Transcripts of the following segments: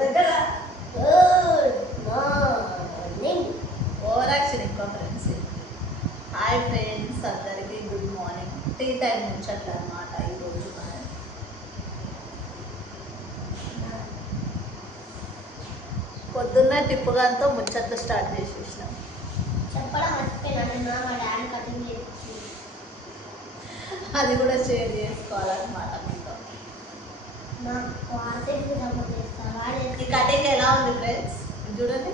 దగ్గర good morning overaction ఎక్కువ friends. Hi friends, అందరికీ గుడ్ మార్నింగ్. టీ టైం ముచ్చట్లు అనమాట ఈరోజు. పొద్దున్న టిప్పుగాంతో ముచ్చట్లు స్టార్ట్ చేసేసినాం. చెప్పడం మర్చిపోయినా మా డాడీ కటింగ్ చేసి అది కూడా షేర్ చేసుకోవాలన్నమాట మీతో. ఈ కటింగ్ ఎలా ఉంది ఫ్రెండ్స్ చూడండి.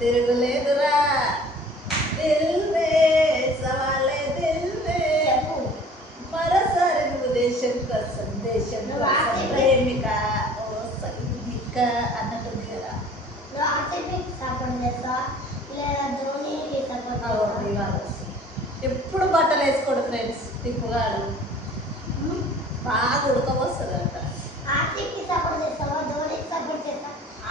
తిరుగులేదురా దిల్వే సవాలే దిల్వే మరోసారి నువ్వు దేశం కోసం దేశం ప్రేమిక ఓ సైనిక అన్నట్టుంది కదా. ఎప్పుడు బట్టలు వేసుకోడు ఫ్రెండ్స్ టిప్పుగాడు. బాగా ఉడకపోస్తుంది అంట.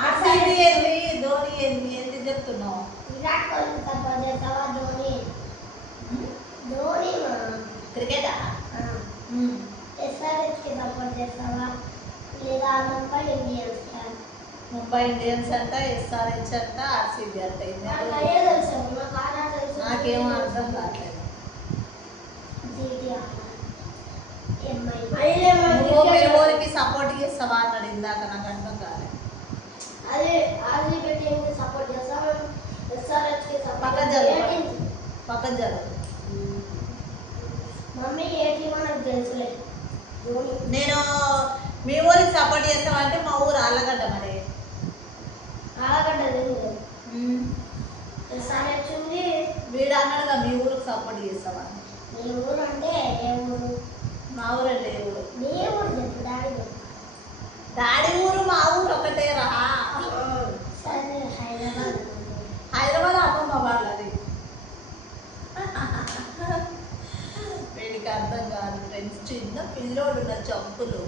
ఆర్సీబీ ఏంది, ధోని ఏంది, ఏంది చెప్తున్నావు? విరాట్ కోహ్లీ సపోర్ట్ చేస్తావా ధోని క్రికెటా? ఎస్ఆర్హెచ్ కి సపోర్ట్ చేస్తావా లేదా ముంబై ఇండియన్స్? ముంబై ఇండియన్స్ అంట, ఎస్ఆర్హెచ్ అంట, ఆర్సీబీ అంట. నాకేమో అర్థం కావట్లేదు. ఊరికి సపోర్ట్ చేస్తావా అన్నాడు ఇందాక, నాకు అర్థం కాలేదు. అదే ఆర్సీబీ టీంకి సపోర్ట్ చేస్తాం, ఎస్ఆర్హెచ్ కి పక్కన జరుగు. మమ్మీ ఏ టీమో నాకు తెలుసులే. నేను మీ ఊరికి సపోర్ట్ చేస్తామంటే మా ఊరు ఆళ్ళగడ్డ. మరి ఆళ్ళగడ్డ లేదు, ఎస్ఆర్హెచ్ ఉంది. వీడు అన్నాడుగా మీ ఊరికి సపోర్ట్ చేస్తావా. మీ ఊరు అంటే ఏ ఊరు? మా ఊరు అంటే ఏ ఊరు? మీ ఊరు చెప్పు. డాడీ ఊరు మా ఊరు ఒకటే రా. సరే హైదరాబాద్. హైదరాబాద్ అమ్మమ్మ వాళ్ళది. వీడికి అర్థం కాదు ఫ్రెండ్స్. చిన్న పిల్లోడు ఉన్న చంపులు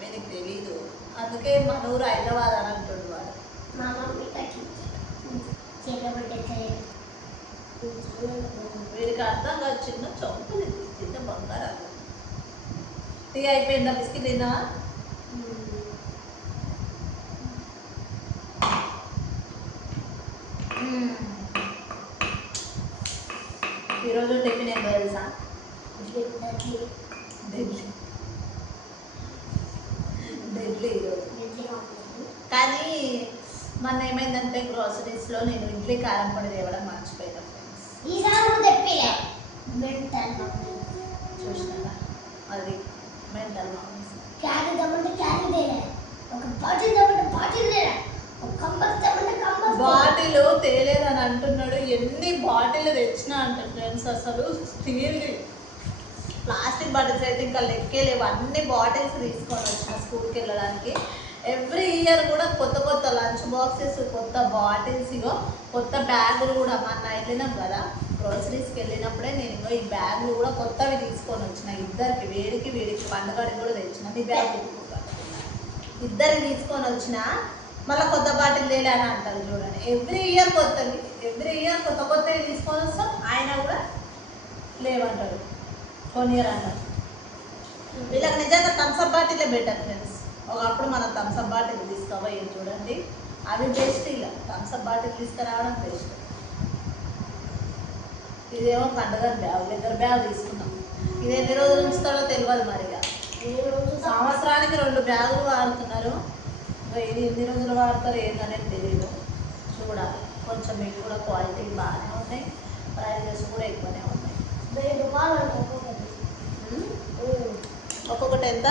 వీడికి తెలీదు. అందుకే మన ఊరు హైదరాబాద్ అని అంటుండు వాడు. మా మమ్మీ వీడికి అర్థం కాదు. చిన్న చంపులు, చిన్న బంగారాలు. టీ అయిపోయిందా? బిస్కెట్ తిన్నా? ఈరోజు టిఫిన్ ఏం తెలుసా? డెడ్లీ ఈరోజు. కానీ మొన్న ఏమైందంటే గ్రోసరీస్లో నేను ఇడ్లీ కారం పొడి తేవడం మర్చిపోయినా ఫ్రెండ్స్. చూసినా అది మెంటల్ మామూలు. బాటిల్ తేలేదని అంటున్నాడు. ఎన్ని బాటిల్ తెచ్చినా అంట ఫ్రెండ్స్. అసలు స్టీల్ ప్లాస్టిక్ బాటిల్స్ అయితే ఇంకా లెక్కే లేవు. అన్ని బాటిల్స్ తీసుకొని వచ్చిన స్కూల్కి వెళ్ళడానికి. ఎవ్రీ ఇయర్ కూడా కొత్త కొత్త లంచ్ బాక్సెస్, కొత్త బాటిల్స్, ఇగో కొత్త బ్యాగులు కూడా. మొన్న వెళ్ళినాం కదా గ్రోసరీస్కి వెళ్ళినప్పుడే నేను ఇంకో ఈ బ్యాగులు కూడా కొత్తవి తీసుకొని వచ్చిన. ఇద్దరికి, వీడికి పండుగడికి కూడా తెచ్చిన. మీ బ్యాగ్ ఇద్దరికి తీసుకొని వచ్చిన. మళ్ళీ కొత్త బాటిల్ తేలే అని అంటారు చూడండి. ఎవ్రీ ఇయర్ కొత్తవి, ఎవ్రీ ఇయర్ కొత్త కొత్తవి తీసుకొని వస్తాం. ఆయన కూడా లేవంటారు, కొనియర్ అంటారు. వీళ్ళకి నిజంగా థమ్స్అప్ బాటిలే బెటర్ ఫ్రెండ్స్. ఒకప్పుడు మనం థమ్స్అప్ బాటిల్ తీసుకోబోయేది చూడండి, అవి బెస్ట్. ఇలా థమ్స్అప్ బాటిల్ తీసుకురావడం బెస్ట్. ఇదేమో పండుగ బ్యాగ్, లెదర్ బ్యాగ్ తీసుకున్నాం. ఇది ఎన్ని రోజులు ఉంచుతారో తెలియదు. మరిగా సంవత్సరానికి 2 బ్యాగులు వాడుతున్నారు. ఇది ఎన్ని రోజులు వాడతారు ఏంటనేది తెలియదు. చూడాలి. కొంచెం మీకు కూడా క్వాలిటీ బాగానే ఉన్నాయి, ప్రైజెస్ కూడా ఎక్కువనే ఉన్నాయి. ఒక్కొక్కటి ఎంత?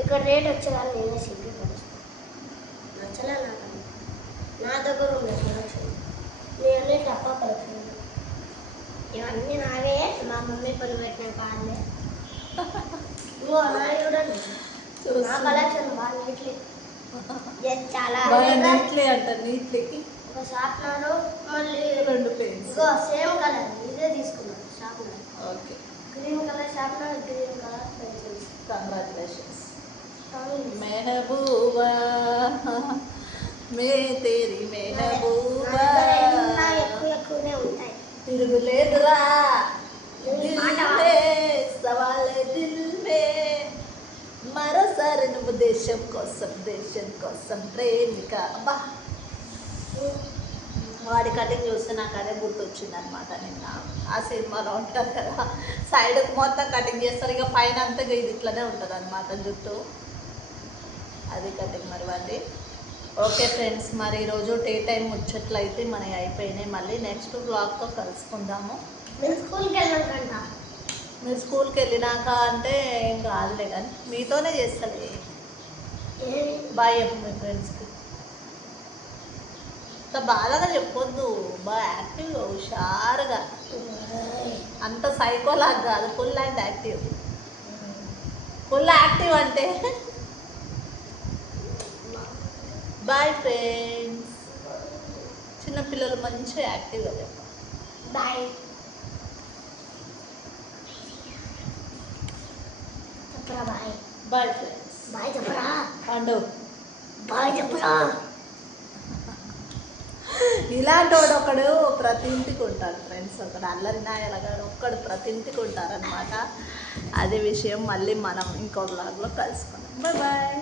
ఇక్కడ రేట్ వచ్చేదాన్ని నేనే సిగ్గుపడి నచ్చలే. నా దగ్గర ఉన్నాయి కలెక్షన్. నేనే తప్ప కలెక్షన్. ఇవన్నీ నావే. మా మమ్మీ పని పెట్టిన కాళ్ళే. చూడండి, నా కలెక్షన్ బాగా నీట్లీ, చాలా నీట్లీ అంట. నీట్లీ ఒక షార్ప్నర్, మళ్ళీ 2 పెన్స్. సేమ్ కలర్ ఇదే తీసుకున్నాను. Sharpener okay, green colour sharpener, green colour pencils. Congratulations మెహబూబా, మే తేరీ మెహబూబా. ఎక్కువనే ఉంటాయి. తిరుగులేదురా దిల్ మే సవాలే దిల్ మే మరోసారి ఒక్కసారి నువ్వు దేశం కోసం ప్రేమిక. అబ్బా వాడి కటింగ్ చూస్తే నాకు అదే గుర్తొచ్చింది అనమాట. నిన్న ఆ సినిమాలో ఉంటారు కదా, సైడ్ మొత్తం కటింగ్ చేస్తారు, ఇక పైన అంతా ఇది ఇట్లనే ఉంటుంది అనమాట జుట్టు. అది కటింగ్ మరి వాడి. ఓకే ఫ్రెండ్స్, మరి ఈరోజు డే టైం ముచ్చట్లయితే మనకి అయిపోయినాయి. మళ్ళీ నెక్స్ట్ బ్లాగ్తో కలుసుకుందాము. నేను స్కూల్కి వెళ్ళాకంట. మీరు స్కూల్కి వెళ్ళినాక అంటే ఏం కాదులే, కానీ మీతోనే చేస్తలే. బాయ్ చెప్పు మీ ఫ్రెండ్స్కి. అంత బాధగా చెప్పొద్దు, బాగా యాక్టివ్గా హుషారుగా, అంత సైకోలాగా కాదు, full and active. Full active అంటే బాయ్ ఫ్రెండ్స్. చిన్నపిల్లలు మంచిగా యాక్టివ్గా చెప్పాలి. బాయ్ చెప్పరా. Bye bye friends. బాయ్ చెప్పరా. పండు బాయ్ చెప్పరా. ఇలాంటి వాడు ఒకడు ప్రతి ఇంటికి ఉంటాడు ఫ్రెండ్స్. ఒకడు అల్లరి నాయలగాడు ఒక్కడు ప్రతి ఇంటికి ఉంటారనమాట. అదే విషయం మళ్ళీ మనం ఇంకో బ్లాగ్లో కలుసుకుందాం. Bye bye.